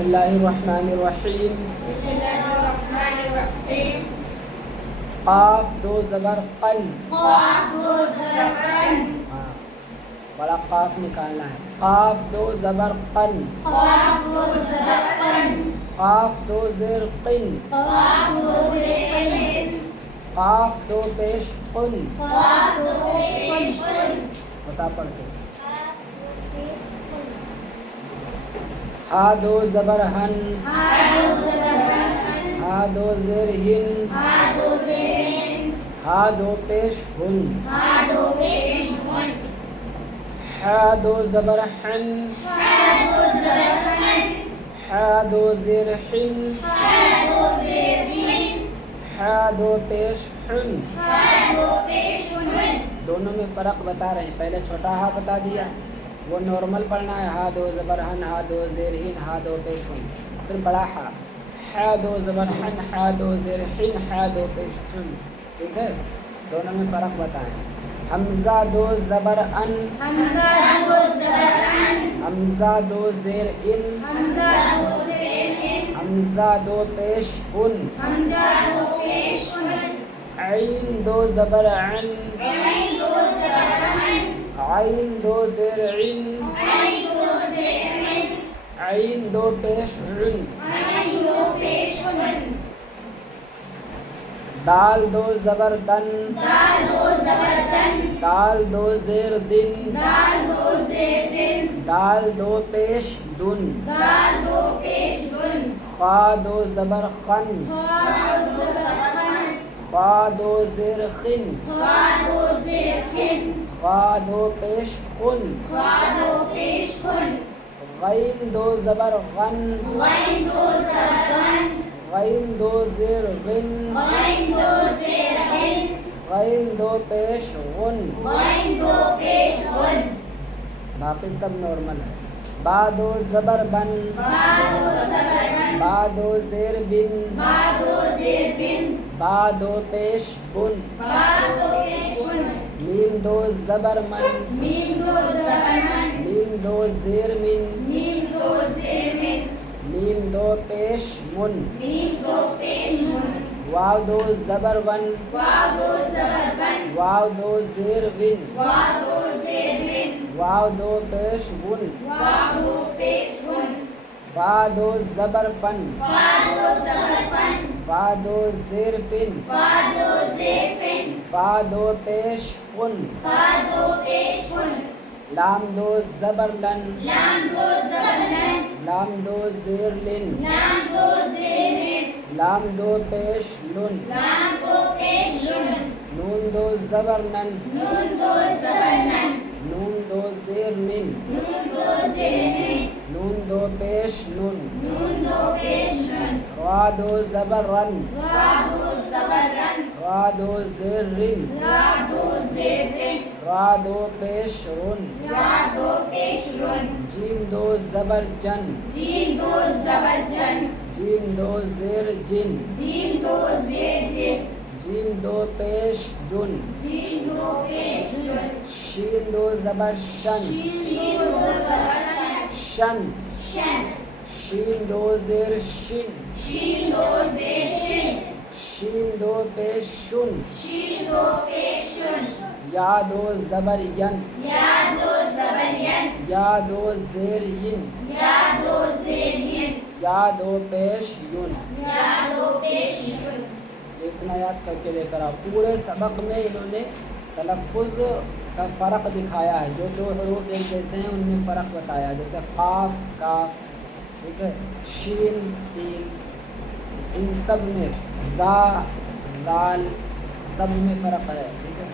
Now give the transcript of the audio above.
بسم اللہ الرحمن الرحیم. بسم اللہ الرحمن الرحیم. قاف دو زبر قل. قاف دو زبر قن. بڑا قاف نکالنا ہے. قاف دو زبر قن. قاف دو زبر قن. قاف دو زیر قن. قاف دو زیر قن. قاف دو پیش قن. قاف دو پیش قن. بتا پڑھ کے. ہا دو زبر ہن. ہا دو زبر ہن. ہا دو زیر ہن. ہا دو زیر ہن. ہا دو پیش ہن. ہا دو پیش ہن. ہا دو زبر ہن. ہا دو زبر ہن. ہا دو زیر ہن. ہا دو زیر ہن. ہا دو پیش ہن. ہا دو پیش ہن. دونوں میں فرق بتا رہے ہیں. پہلے چھوٹا ہا بتا دیا، وہ نارمل پڑھنا ہے. ہا دو زبر ہن، ہا دو زیر ہن، ہا دو پیش ہن. پھر بڑا ہا، ہا دو زبر ہن، ہا دو زیر ہن، ہا دو پیش ہن. ٹھیک ہے، دونوں میں فرق بتائیں. حمزہ دو زبر ان. حمزہ دو زبر ان. حمزہ دو زیر ان. حمزہ دو زیر ان. حمزہ دو پیش ان. حمزہ دو پیش ان. عین دو زبر عن. عین دو زبر عن. عین دو زیر عن. عین دو زیر عن. عین دو پیش عن. عین دو پیش عن. دال دو زبر دن. دال دو زبر دن. دال دو زیر دن. دال دو زیر دن. دال دو پیش دن. دال دو پیش دن. خا دو زبر خن. خا دو زبر خن. خا دو زیر خن. خا دو زیر خن. خا دو پیش خن. خا دو پیش خن. غین دو زبر غن. غین دو زبر غن. غین دو زیر غن. غین دو زیر غن. غین دو پیش غن. غین دو پیش غن. باقی سب نارمل ہے. با دو زبر بن. با دو زبر بن. با دو زیر بن. با دو زیر بن. با دو پیش بن. با دو پیش بن. میم دو زبر من. میم دو زبر من. میم دو زیر من. میم دو زیر من. میم دو پیش من. میم دو پیش من. واو دو زبر ون. واو دو زبر ون. واو دو زیر ون. واو دو زیر ون. واو دو پیش ون. واو دو پیش ون. فا دو زبر فن. فا دو زبر فن. فا دو زیر فن. فا دو زیر فن. فا دو پیش فن. فا دو پیش فن. لام دو زبر لن. لام دو زبر لن. لام دو زیر لن. لام دو زیر لن. لام دو پیش لن. لام دو پیش لن. نون دو زبر نن. نون دو زبر نن. نون دو زیر نن. نون دو زیر نن. نون دو پیش نن. نون دو پیش نن. را دو زبر رن. را دو زبر رن. را دو زیر رن. را دو زیر رن. را دو پیش رن. را دو پیش رن. جیم دو زبر جن. جیم دو زبر جن. جیم دو زیر جن. جیم دو زیر جن. جیم دو پیش جن. جیم دو پیش جن. شین دو زبر شن. شین دو زبر شن. شن. شین دو زیر شن. شین دو زیر شن. شین دو پیش شن. شین دو پیش شن. یا دو زبر ین. یا دو زبر ین. یا دو زیر ین. یا دو زیر ین. یا دو پیش یون. یا دو پیش یون. اتنا یاد کر کے لے کر آؤ. پورے سبق میں انہوں نے تلفظ کا فرق دکھایا ہے. جو دو حروف ایک جیسے ہیں ان میں فرق بتایا، جیسے قاف کاف، ٹھیک ہے، شین سین، ان سب میں زا دال سب میں فرق ہے. ٹھیک ہے.